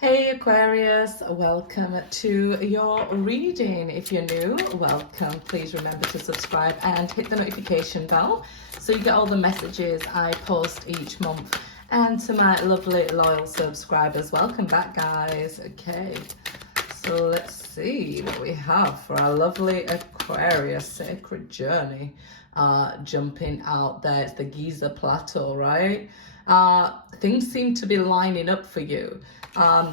Hey Aquarius, welcome to your reading. If you're new, welcome. Please remember to subscribe and hit the notification bell so you get all the messages I post each month. And to my lovely loyal subscribers, welcome back guys. Okay, so let's see what we have for our lovely Aquarius sacred journey. Jumping out there, it's the Giza Plateau, right? Things seem to be lining up for you.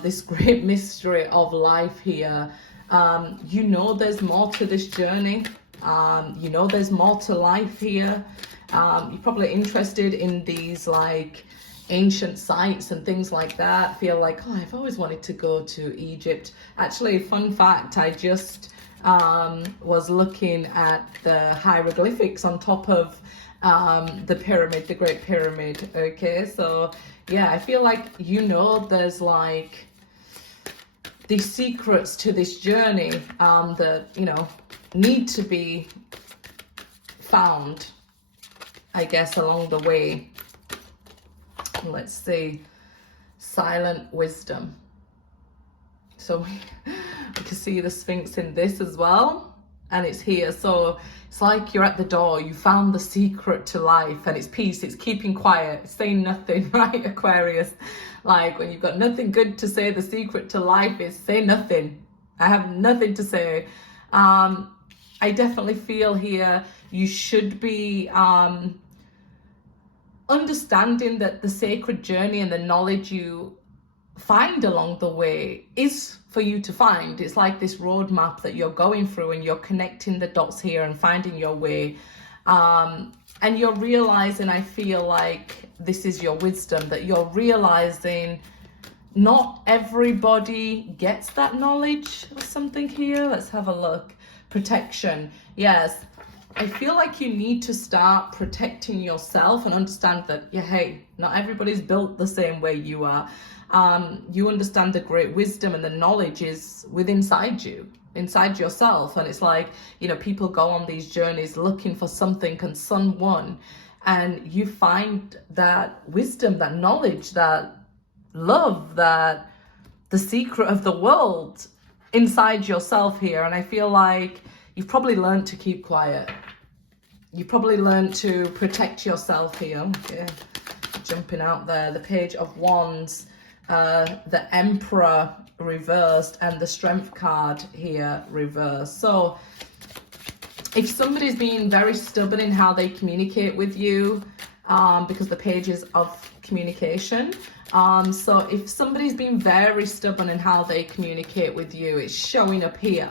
This great mystery of life here. You know there's more to this journey. You know there's more to life here. You're probably interested in these like ancient sites and things like that. Feel like, oh, I've always wanted to go to Egypt. Actually, fun fact, I just was looking at the hieroglyphics on top of the pyramid, the Great Pyramid. Okay, so yeah, I feel like there's like these secrets to this journey that need to be found, I guess, along the way. Let's see, silent wisdom. So we can see the Sphinx in this as well, and it's here. So it's like you're at the door, you found the secret to life, and it's peace, it's keeping quiet, it's saying nothing, right, Aquarius? Like when you've got nothing good to say, the secret to life is say nothing. I have nothing to say. I definitely feel here you should be understanding that the sacred journey and the knowledge you find along the way is for you to find. It's like this roadmap that you're going through and you're connecting the dots here and finding your way. And you're realizing, I feel like this is your wisdom, that you're realizing not everybody gets that knowledge or something here. Let's have a look. Protection. Yes. I feel like you need to start protecting yourself and understand that, yeah, hey, not everybody's built the same way you are. You understand the great wisdom and the knowledge is inside you, inside yourself. And it's like, people go on these journeys looking for something and someone, and you find that wisdom, that knowledge, that love, that the secret of the world inside yourself here. And I feel like you've probably learned to keep quiet. You probably learned to protect yourself here. Okay, jumping out there, the Page of Wands, the Emperor reversed, and the Strength card here reversed. So if somebody's being very stubborn in how they communicate with you, because the Page is of communication, so if somebody's been very stubborn in how they communicate with you, it's showing up here.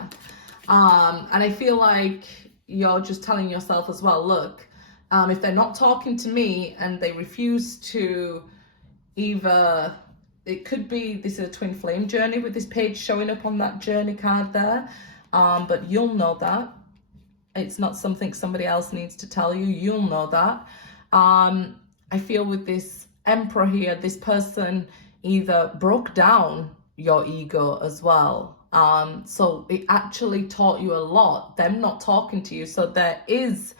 And I feel like you're just telling yourself as well, look, if they're not talking to me and they refuse to either, it could be this is a twin flame journey with this page showing up on that journey card there, but you'll know that. It's not something somebody else needs to tell you. You'll know that. I feel with this Emperor here, this person either broke down your ego as well. So it actually taught you a lot, them not talking to you. So there is,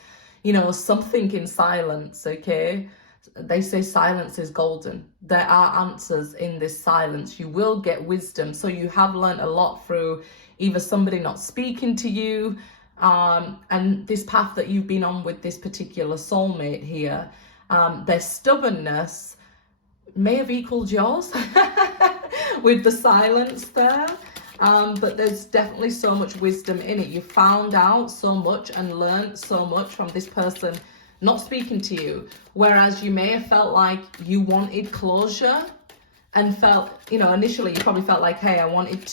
something in silence, okay? They say silence is golden. There are answers in this silence. You will get wisdom. So you have learned a lot through either somebody not speaking to you, and this path that you've been on with this particular soulmate here. Their stubbornness may have equaled yours with the silence there. But there's definitely so much wisdom in it. You found out so much and learned so much from this person not speaking to you. Whereas you may have felt like you wanted closure and felt, initially you probably felt like, hey, I wanted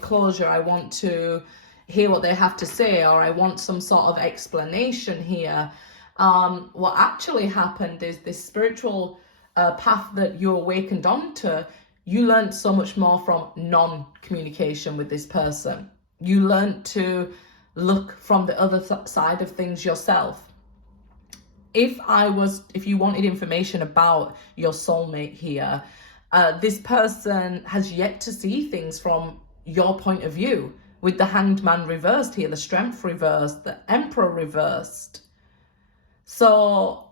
closure. I want to hear what they have to say, or I want some sort of explanation here. What actually happened is this spiritual path that you awakened onto, you learned so much more from non-communication with this person. You learned to look from the other side of things yourself. If you wanted information about your soulmate here, this person has yet to see things from your point of view, with the Hanged Man reversed here, the Strength reversed, the Emperor reversed. So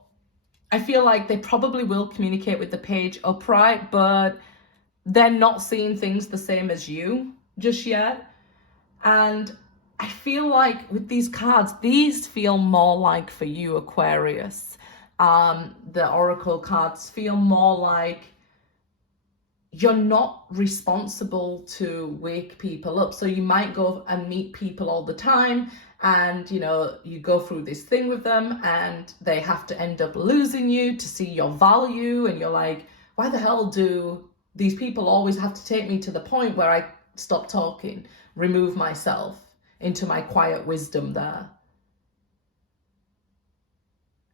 I feel like they probably will communicate with the Page upright, but they're not seeing things the same as you just yet. And I feel like with these cards, these feel more like for you, Aquarius. The Oracle cards feel more like you're not responsible to wake people up. So you might go and meet people all the time, and you know, you go through this thing with them and they have to end up losing you to see your value, and you're like, why the hell do these people always have to take me to the point where I stop talking, remove myself into my quiet wisdom there?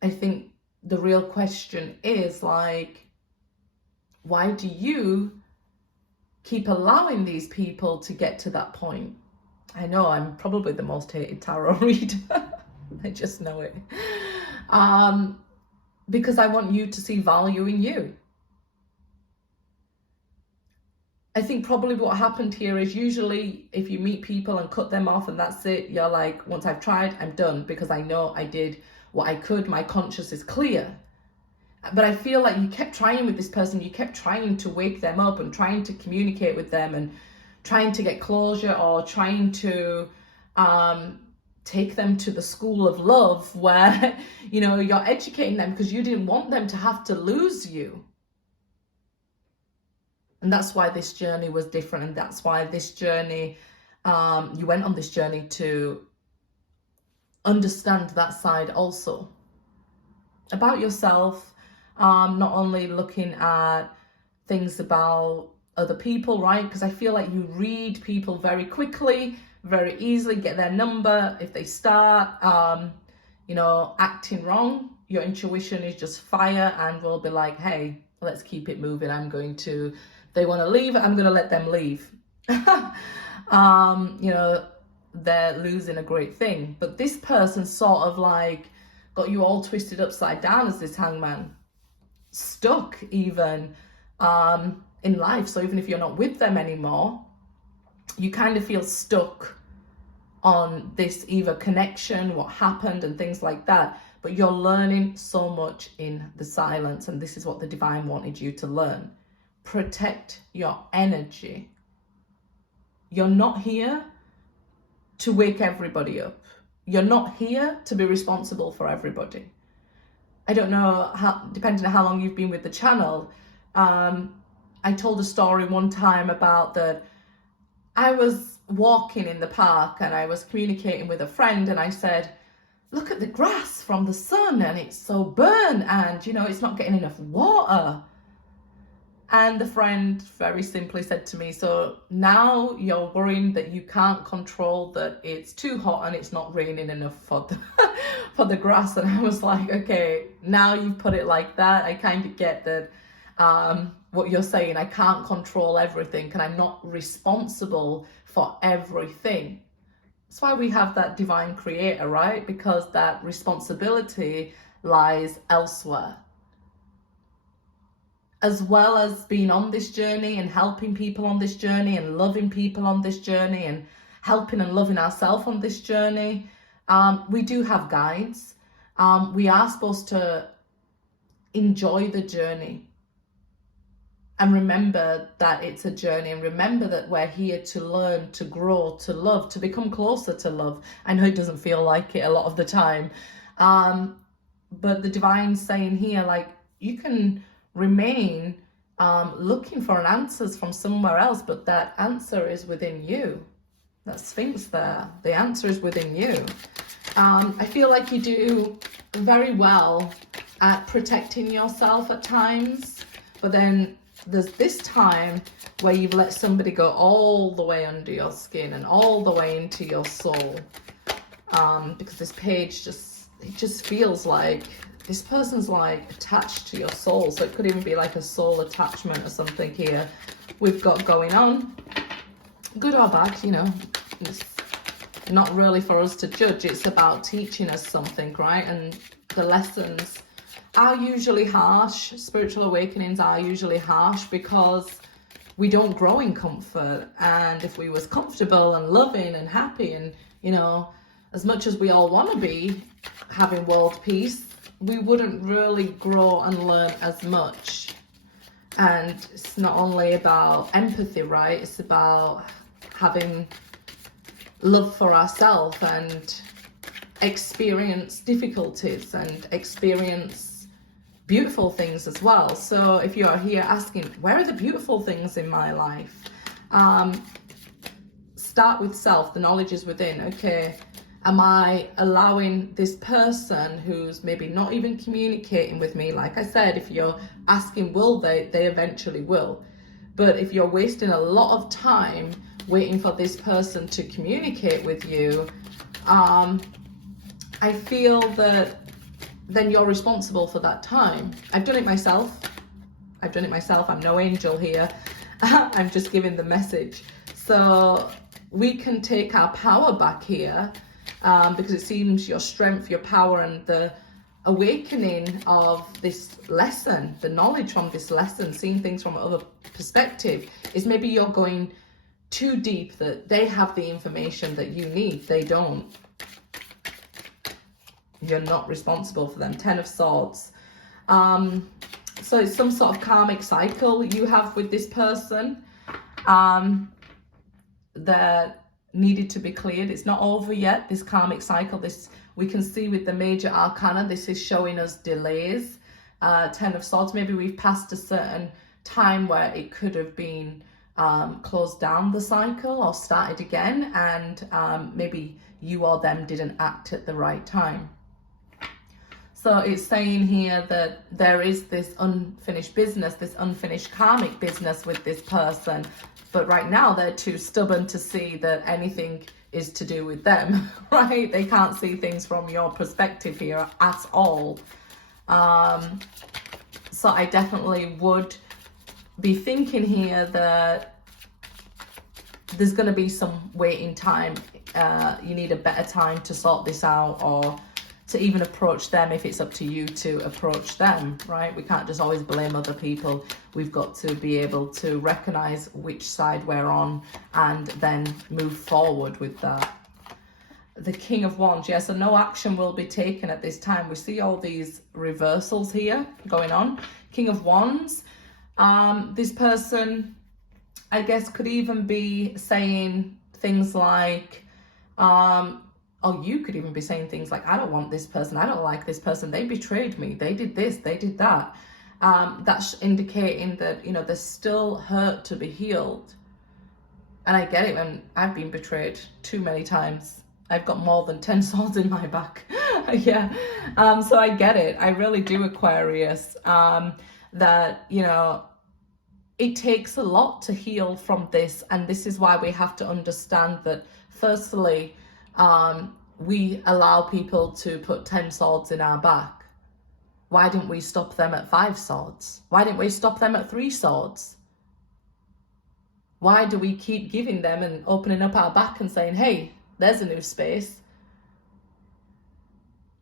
I think the real question is like, why do you keep allowing these people to get to that point? I know I'm probably the most hated tarot reader. I just know it. Because I want you to see value in you. I think probably what happened here is usually if you meet people and cut them off and that's it, you're like, once I've tried, I'm done, because I know I did what I could. My conscience is clear. But I feel like you kept trying with this person. You kept trying to wake them up and trying to communicate with them and trying to get closure, or trying to take them to the school of love where, you know, you're educating them because you didn't want them to have to lose you. And that's why this journey was different. And that's why this journey, you went on this journey to understand that side also about yourself. Not only looking at things about other people, right? Because I feel like you read people very quickly, very easily, get their number. If they start, you know, acting wrong, your intuition is just fire and will be like, hey, let's keep it moving. They want to leave, I'm going to let them leave. You know, they're losing a great thing. But this person sort of like got you all twisted upside down as this hangman. Stuck even in life. So even if you're not with them anymore, you kind of feel stuck on this either connection, what happened and things like that. But you're learning so much in the silence, and this is what the divine wanted you to learn. Protect your energy. You're not here to wake everybody up. You're not here to be responsible for everybody. I don't know how, depending on how long you've been with the channel, I told a story one time about that I was walking in the park and I was communicating with a friend, and I said, look at the grass from the sun and it's so burnt, and you know, it's not getting enough water. And the friend very simply said to me, so now you're worrying that you can't control that it's too hot and it's not raining enough for the, for the grass. And I was like, okay, now you've put it like that, I kind of get that what you're saying. I can't control everything and I'm not responsible for everything. That's why we have that divine creator, right? Because that responsibility lies elsewhere. As well as being on this journey and helping people on this journey and loving people on this journey and helping and loving ourselves on this journey, we do have guides. We are supposed to enjoy the journey and remember that it's a journey, and remember that we're here to learn, to grow, to love, to become closer to love. I know it doesn't feel like it a lot of the time, but the divine's saying here, like, you can remain looking for answers from somewhere else, but that answer is within you. That Sphinx there, the answer is within you. I feel like you do very well at protecting yourself at times, but then there's this time where you've let somebody go all the way under your skin and all the way into your soul, because this page just feels like this person's like attached to your soul. So it could even be like a soul attachment or something here we've got going on. Good or bad, you know, it's not really for us to judge. It's about teaching us something, right? And the lessons are usually harsh. Spiritual awakenings are usually harsh because we don't grow in comfort. And if we was comfortable and loving and happy and, you know, as much as we all want to be having world peace, we wouldn't really grow and learn as much. And it's not only about empathy, right? It's about having love for ourselves and experience difficulties and experience beautiful things as well. So if you are here asking, where are the beautiful things in my life? Start with self. The knowledge is within. Okay, am I allowing this person who's maybe not even communicating with me? Like I said, if you're asking will they eventually will. But if you're wasting a lot of time waiting for this person to communicate with you, I feel that then you're responsible for that time. I've done it myself. I'm no angel here. I'm just giving the message. So we can take our power back here, because it seems your strength, your power, and the awakening of this lesson, the knowledge from this lesson, seeing things from another perspective, is maybe you're going too deep, that they have the information that you need. They don't. You're not responsible for them. 10 of Swords. So it's some sort of karmic cycle you have with this person that needed to be cleared. It's not over yet, this karmic cycle. This we can see with the major arcana. This is showing us delays. 10 of Swords. Maybe we've passed a certain time where it could have been closed down, the cycle, or started again, and maybe you or them didn't act at the right time. So it's saying here that there is this unfinished business, this unfinished karmic business with this person. But right now they're too stubborn to see that anything is to do with them, right? They can't see things from your perspective here at all. So I definitely would be thinking here that there's going to be some waiting time. You need a better time to sort this out, or to even approach them if it's up to you to approach them, right? We can't just always blame other people. We've got to be able to recognize which side we're on and then move forward with that. The King of Wands, yeah, so no action will be taken at this time. We see all these reversals here going on. King of Wands, this person, I guess, could even be saying things like, or you could even be saying things like, I don't want this person, I don't like this person, they betrayed me, they did this, they did that. That's indicating that, you know, there's still hurt to be healed. And I get it, when I've been betrayed too many times. I've got more than 10 swords in my back. Yeah. So I get it. I really do, Aquarius. That, you know, it takes a lot to heal from this. And this is why we have to understand that, firstly, we allow people to put 10 swords in our back. Why didn't we stop them at 5 swords? Why didn't we stop them at 3 swords? Why do we keep giving them and opening up our back and saying, hey, there's a new space?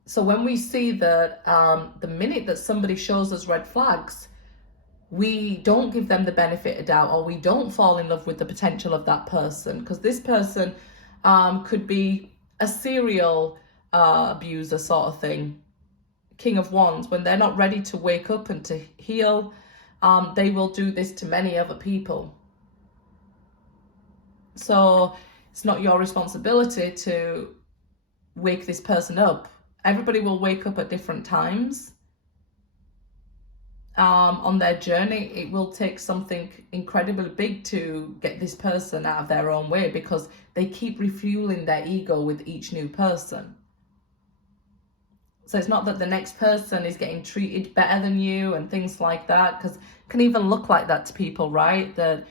So when we see that the minute that somebody shows us red flags, we don't give them the benefit of doubt, or we don't fall in love with the potential of that person, because this person could be a serial abuser sort of thing. King of Wands, when they're not ready to wake up and to heal, they will do this to many other people. So it's not your responsibility to wake this person up. Everybody will wake up at different times. On their journey, it will take something incredibly big to get this person out of their own way, because they keep refueling their ego with each new person. So it's not that the next person is getting treated better than you and things like that, because it can even look like that to people, right? That,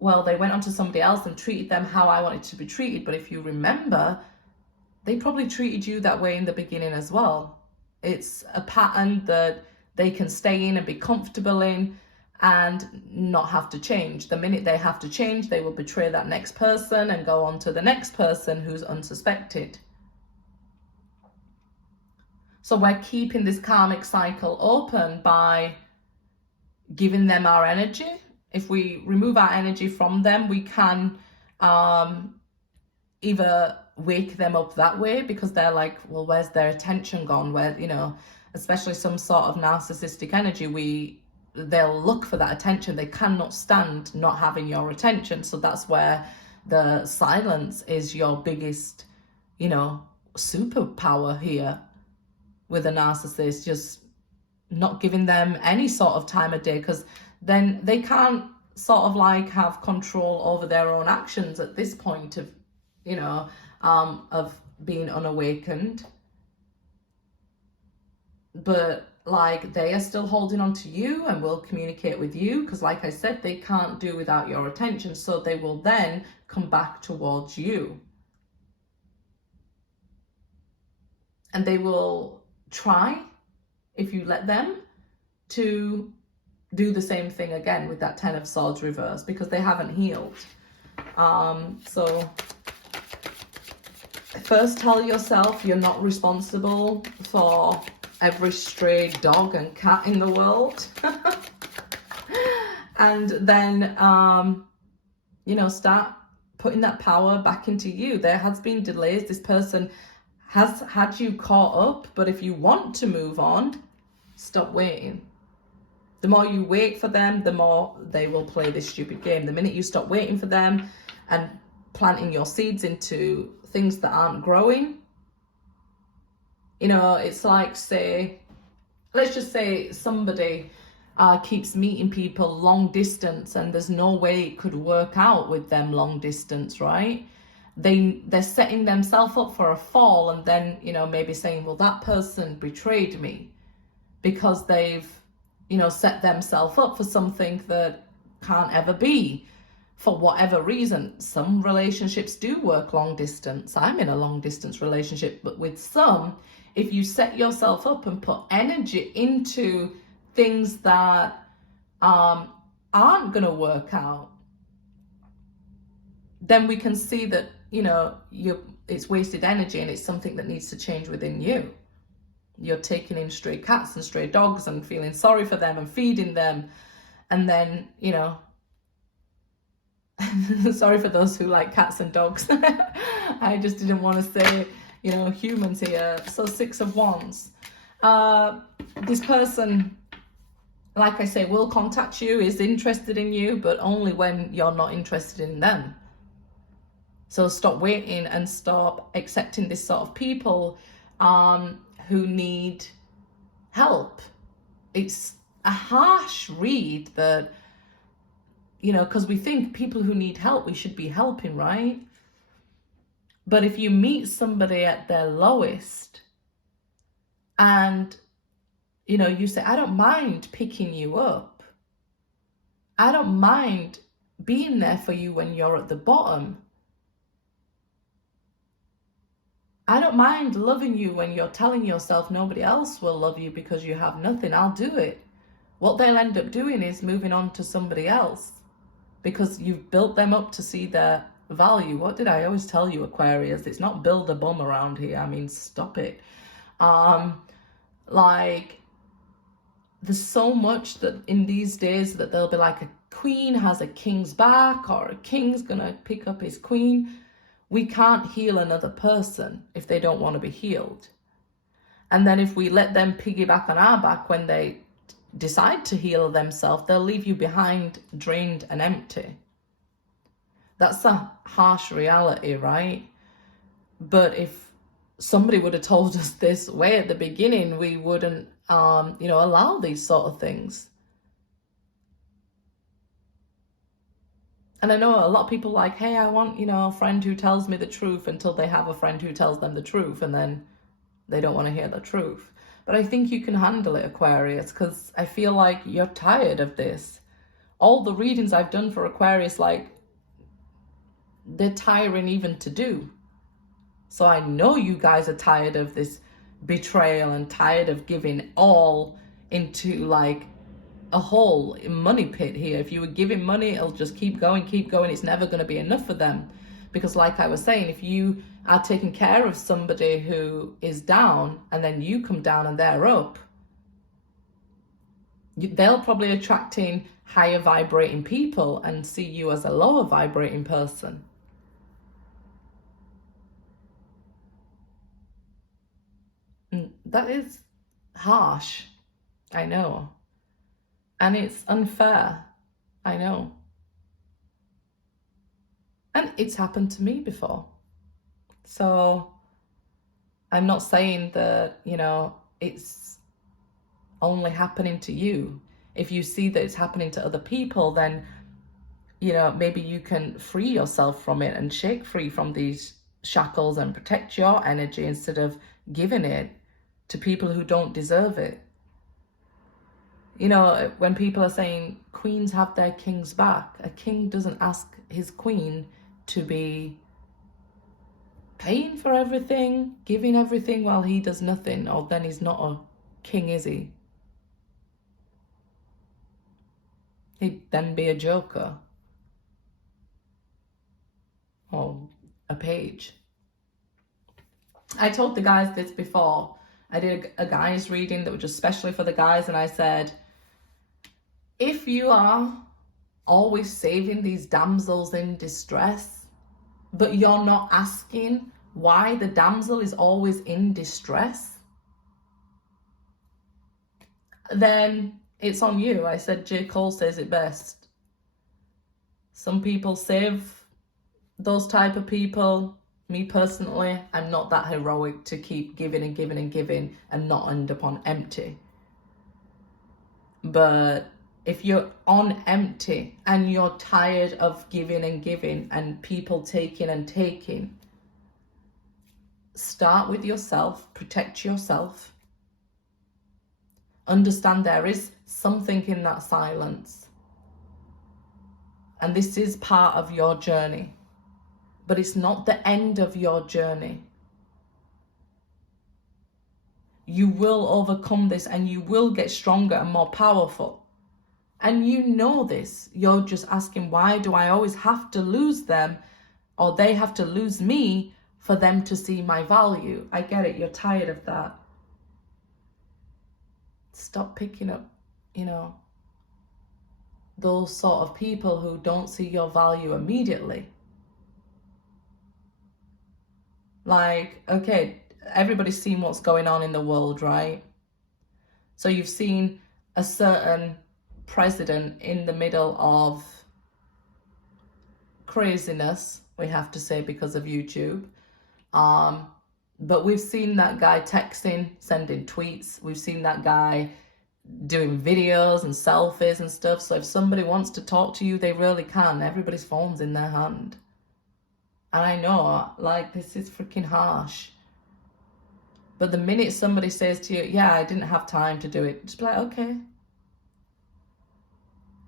well, they went on to somebody else and treated them how I wanted to be treated. But if you remember, they probably treated you that way in the beginning as well. It's a pattern that they can stay in and be comfortable in and not have to change. The minute they have to change, they will betray that next person and go on to the next person who's unsuspected. So we're keeping this karmic cycle open by giving them our energy. If we remove our energy from them, we can either wake them up that way, because they're like, well, where's their attention gone? Where, you know, especially some sort of narcissistic energy, we they'll look for that attention. They cannot stand not having your attention. So that's where the silence is your biggest, you know, superpower here with a narcissist. Just not giving them any sort of time of day, because then they can't sort of like have control over their own actions at this point of, you know, of being unawakened. But like, they are still holding on to you and will communicate with you, because like I said, they can't do without your attention. So they will then come back towards you, and they will try, if you let them, to do the same thing again with that Ten of Swords reverse, because they haven't healed. So first tell yourself you're not responsible for every stray dog and cat in the world. And then, you know, start putting that power back into you. There has been delays. This person has had you caught up, but if you want to move on, stop waiting. The more you wait for them, the more they will play this stupid game. The minute you stop waiting for them and planting your seeds into things that aren't growing, you know, it's like, say, let's just say somebody keeps meeting people long distance, and there's no way it could work out with them long distance, right? They're setting themselves up for a fall, and then, you know, maybe saying, well, that person betrayed me, because they've, you know, set themselves up for something that can't ever be, for whatever reason. Some relationships do work long distance. I'm in a long distance relationship, but with some, if you set yourself up and put energy into things that aren't going to work out, then we can see that, you know, it's wasted energy, and it's something that needs to change within you. You're taking in stray cats and stray dogs and feeling sorry for them and feeding them. And then, you know, sorry for those who like cats and dogs. I just didn't want to say, you know, humans here. So 6 of Wands. This person, like I say, will contact you, is interested in you, but only when you're not interested in them. So stop waiting and stop accepting this sort of people who need help. It's a harsh read that, you know, because we think people who need help, we should be helping, right? But if you meet somebody at their lowest and, you know, you say, I don't mind picking you up. I don't mind being there for you when you're at the bottom. I don't mind loving you when you're telling yourself nobody else will love you because you have nothing. I'll do it. What they'll end up doing is moving on to somebody else, because you've built them up to see their value. What did I always tell you, Aquarius? It's not build a bum around here. I mean, stop it. Like, there's so much that in these days that they'll be like, a queen has a king's back, or a king's gonna pick up his queen. We can't heal another person if they don't want to be healed. And then if we let them piggyback on our back when they decide to heal themselves, they'll leave you behind, drained and empty. That's a harsh reality, right? But if somebody would have told us this way at the beginning, we wouldn't, you know, allow these sort of things. And I know a lot of people like, hey, I want, you know, a friend who tells me the truth, until they have a friend who tells them the truth, and then they don't want to hear the truth. But I think you can handle it, Aquarius, because I feel like you're tired of this. All the readings I've done for Aquarius, like, they're tiring even to do. So I know you guys are tired of this betrayal and tired of giving all into like a whole money pit here. If you were giving money, it'll just keep going. It's never going to be enough for them, because like I was saying, if you are taking care of somebody who is down and then you come down and they're up, they'll probably attracting higher vibrating people and see you as a lower vibrating person. And that is harsh, I know. And it's unfair. I know. And it's happened to me before. So I'm not saying that, you know, it's only happening to you. If you see that it's happening to other people, then, you know, maybe you can free yourself from it and shake free from these shackles and protect your energy instead of giving it to people who don't deserve it. You know, when people are saying queens have their kings back, a king doesn't ask his queen to be paying for everything, giving everything while he does nothing, or then he's not a king, is he? He'd then be a joker. Or a page. I told the guys this before. I did a guys reading that was just specially for the guys, and I said, if you are always saving these damsels in distress, but you're not asking why the damsel is always in distress, then it's on you. I said, J. Cole says it best. Some people save those type of people. Me personally, I'm not that heroic to keep giving and giving and giving and not end up on empty. But if you're on empty and you're tired of giving and giving and people taking and taking, start with yourself, protect yourself. Understand there is something in that silence. And this is part of your journey. But it's not the end of your journey. You will overcome this and you will get stronger and more powerful. And you know this. You're just asking, why do I always have to lose them, or they have to lose me for them to see my value? I get it. You're tired of that. Stop picking up, you know, those sort of people who don't see your value immediately. Like, okay, everybody's seen what's going on in the world, right? So you've seen a certain president in the middle of craziness, we have to say, because of YouTube. But we've seen that guy texting, sending tweets. We've seen that guy doing videos and selfies and stuff. So if somebody wants to talk to you, they really can. Everybody's phone's in their hand. And I know, like, this is freaking harsh. But the minute somebody says to you, yeah, I didn't have time to do it, just be like, okay.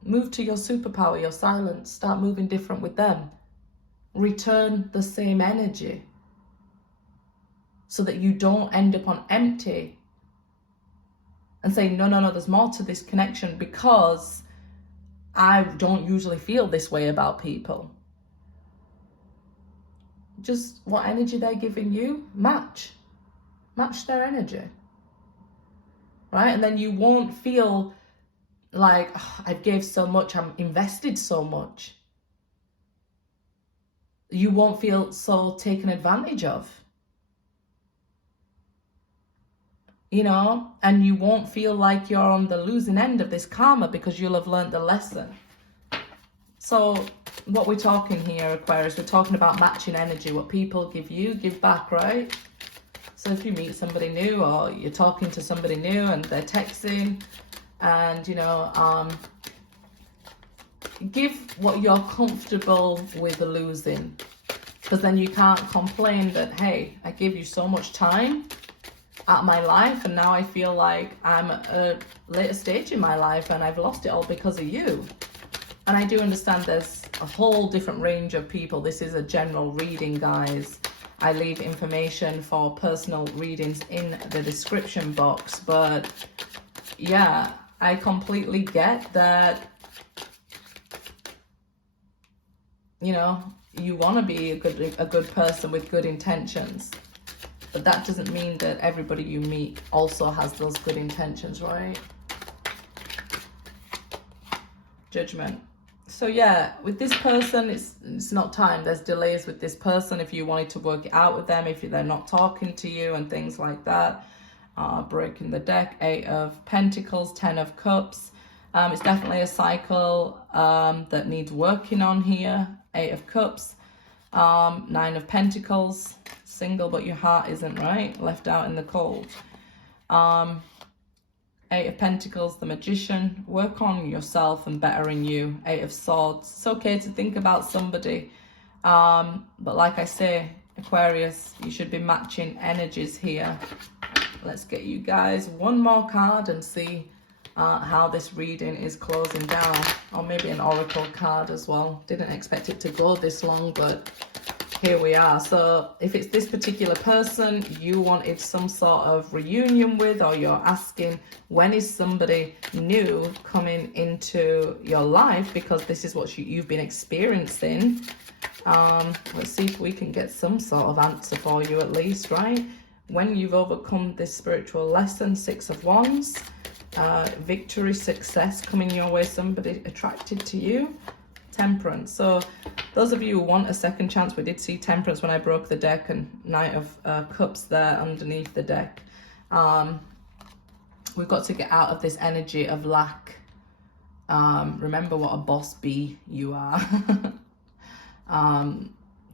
Move to your superpower, your silence. Start moving different with them. Return the same energy so that you don't end up on empty and say, no, there's more to this connection because I don't usually feel this way about people. Just what energy they're giving you, match their energy, right? And then you won't feel like, oh, I gave so much, I'm invested so much. You won't feel so taken advantage of, you know, and you won't feel like you're on the losing end of this karma because you'll have learned the lesson. So what we're talking here, Aquarius, we're talking about matching energy. What people give you, give back, right? So if you meet somebody new or you're talking to somebody new and they're texting and, you know, give what you're comfortable with losing. Because then you can't complain that, hey, I gave you so much time at my life and now I feel like I'm at a later stage in my life and I've lost it all because of you. And I do understand there's a whole different range of people. This is a general reading, guys. I leave information for personal readings in the description box. But yeah, I completely get that, you know, you want to be a good person with good intentions. But that doesn't mean that everybody you meet also has those good intentions, right? Judgment. So yeah, with this person, it's not time. There's delays with this person. If you wanted to work it out with them, if they're not talking to you and things like that. Breaking the deck, 8 of Pentacles, 10 of Cups. It's definitely a cycle that needs working on here. 8 of Cups, 9 of Pentacles, single but your heart isn't, right? Left out in the cold. 8 of Pentacles, the Magician. Work on yourself and bettering you. 8 of Swords. It's okay to think about somebody. But like I say, Aquarius, you should be matching energies here. Let's get you guys one more card and see how this reading is closing down. Or maybe an oracle card as well. Didn't expect it to go this long, but here we are. So if it's this particular person you wanted some sort of reunion with, or you're asking when is somebody new coming into your life, because this is what you've been experiencing, let's see if we can get some sort of answer for you at least, right? When you've overcome this spiritual lesson. 6 of Wands, victory, success coming your way, somebody attracted to you. Temperance. So those of you who want a second chance, we did see Temperance when I broke the deck, and Knight of Cups there underneath the deck. We've got to get out of this energy of lack. Remember what a boss bee you are.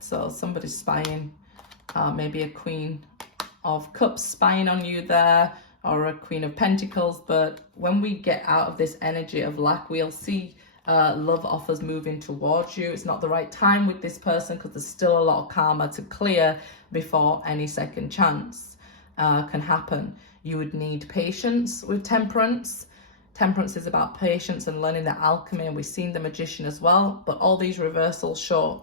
So somebody's spying, maybe a Queen of Cups spying on you there, or a Queen of Pentacles. But when we get out of this energy of lack, we'll see love offers moving towards you. It's not the right time with this person because there's still a lot of karma to clear before any second chance can happen. You would need patience with Temperance. Temperance is about patience and learning the alchemy, and we've seen the Magician as well. But all these reversals show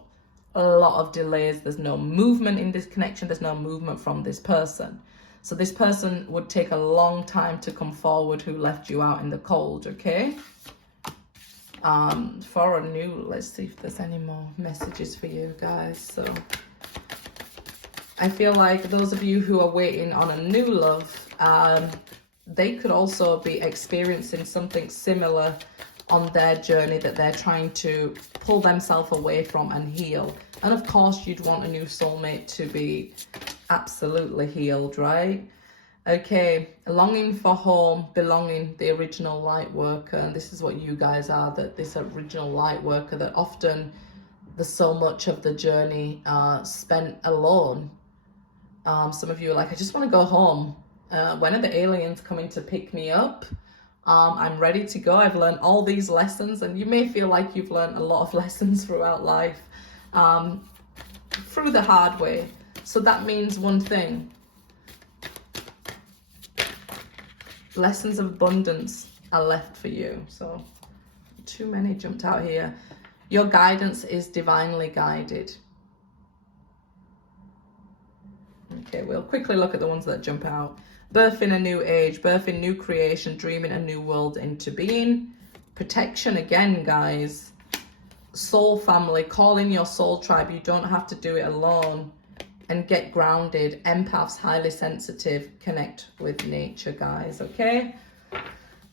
a lot of delays. There's no movement in this connection. There's no movement from this person. So this person would take a long time to come forward who left you out in the cold, okay? For a new, let's see if there's any more messages for you guys. So I feel like those of you who are waiting on a new love, they could also be experiencing something similar on their journey that they're trying to pull themselves away from and heal. And of course you'd want a new soulmate to be absolutely healed, right? Okay, longing for home, belonging, the original light worker. And this is what you guys are, that this original light worker, that often there's so much of the journey spent alone. Some of you are like, I just want to go home. When are the aliens coming to pick me up? I'm ready to go. I've learned all these lessons, and you may feel like you've learned a lot of lessons throughout life through the hard way. So that means one thing. Lessons of abundance are left for you. So too many jumped out here. Your guidance is divinely guided. Okay, we'll quickly look at the ones that jump out. Birthing a new age, birthing new creation, dreaming a new world into being. Protection again, guys. Soul family, call in your soul tribe. You don't have to do it alone. And get grounded. Empaths, highly sensitive, connect with nature, guys, okay?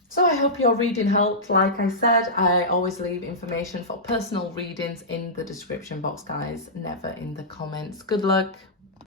So I hope your reading helped. Like I said, I always leave information for personal readings in the description box, guys, never in the comments. Good luck.